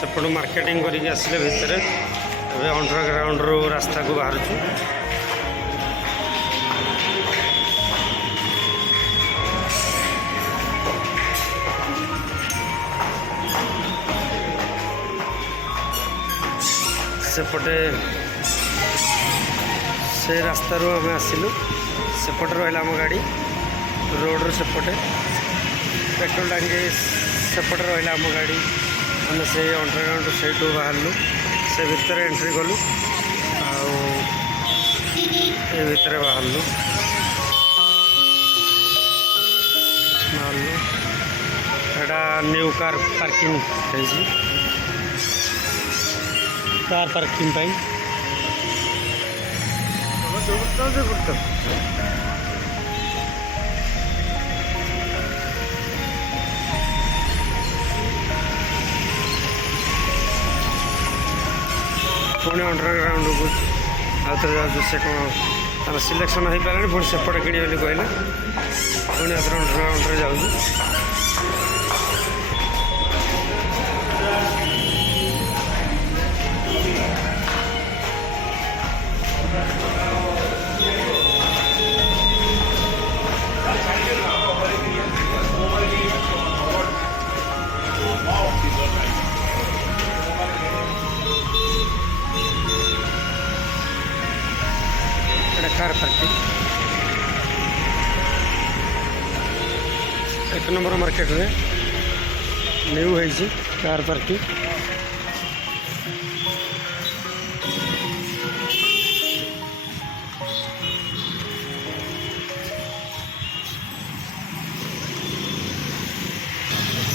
सेपटू marketing करके आसिले भितर underground रू रास्ता को बाहर सेपटे से रास्ता रू आम आसिलु सेपटे रहा आम गाड़ी रोड रू सेपटे पेट्रोल टांगी सेपटे रहा आम गाड़ी आम से अंडरग्राउंड से बाहरलु से भितर एंट्री कलु भितर बाहरलु एटा new car parking car parking पाई पुणी अंडरग्राउंड को आउे जाऊँ से कौन सिलेक्शन हो पारे पुणी सेपटे कि कहले पुणी आउे अंडरग्राउंड जाऊँ कार पार्किंग 1 नंबर मार्केट रे न्यू है कार पार्किंग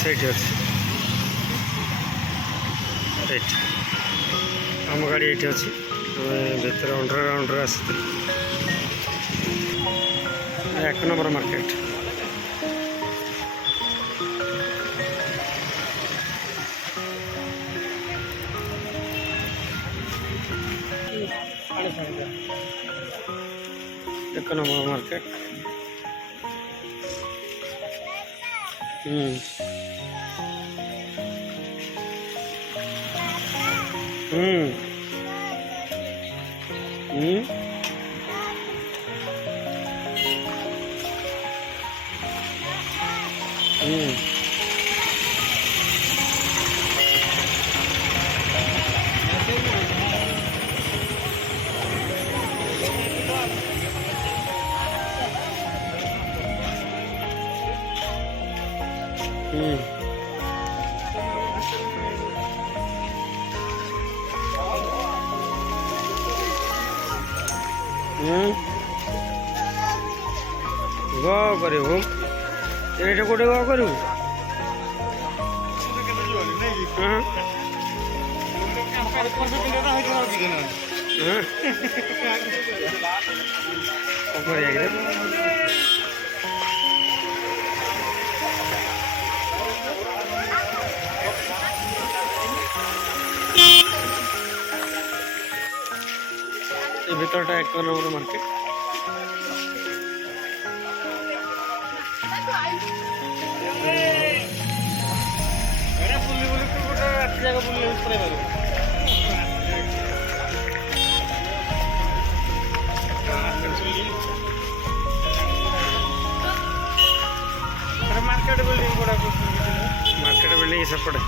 से आम गाड़ी ये अच्छी भर अंडरग्राउंड आस 1 नंबर मार्केट एक नंबर मार्केट। हम्म हम्म ଗ କରିବୁ ଏଇଟା କୋଉଠି ଗ କରିବୁ ভিতরটা এক নম্বর মার্কেট। मार्केट बिल्डिंग सेपटे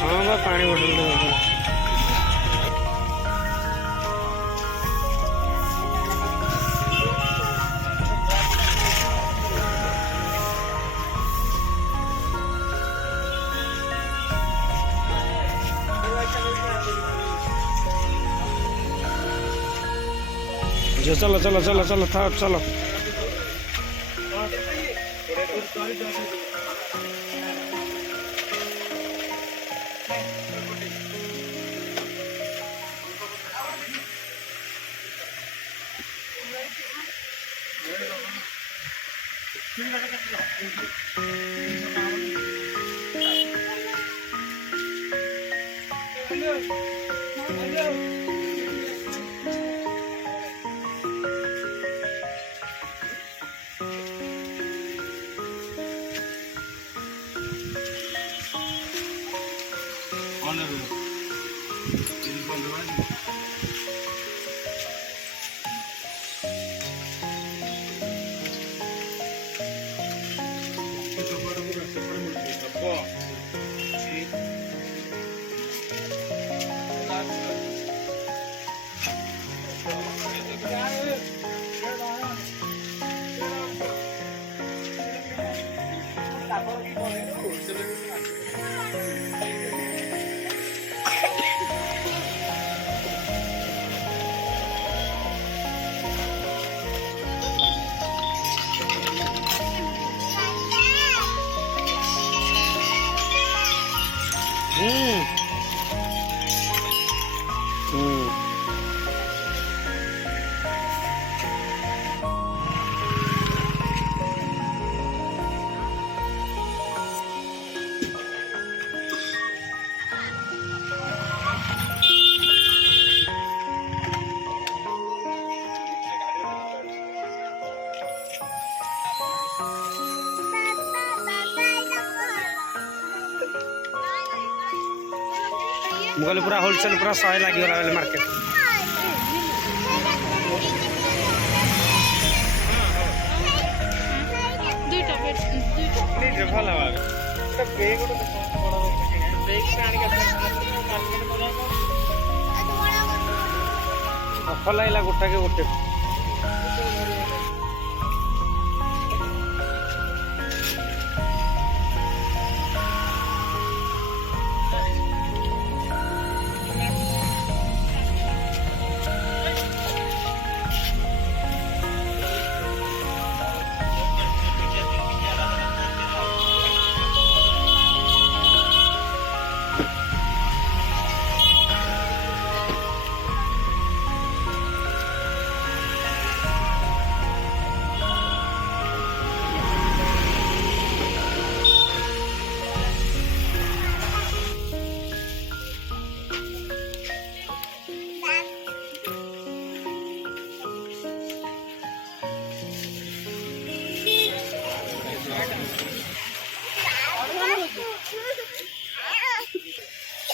हाँ बा पानी बोतल जो चलो चलो चलो चलो था चलो मुगल पूरा होलसेल पूरा 100 लगे मार्केट अफर लगे गोटा के गोटे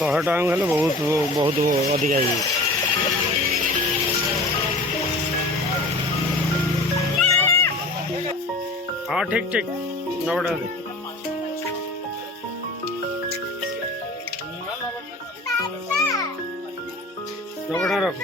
100 टका हेल्ले बहुत बहुत अधिका ही हाँ ठीक ठीक 90 टका दे नोबड़ा रख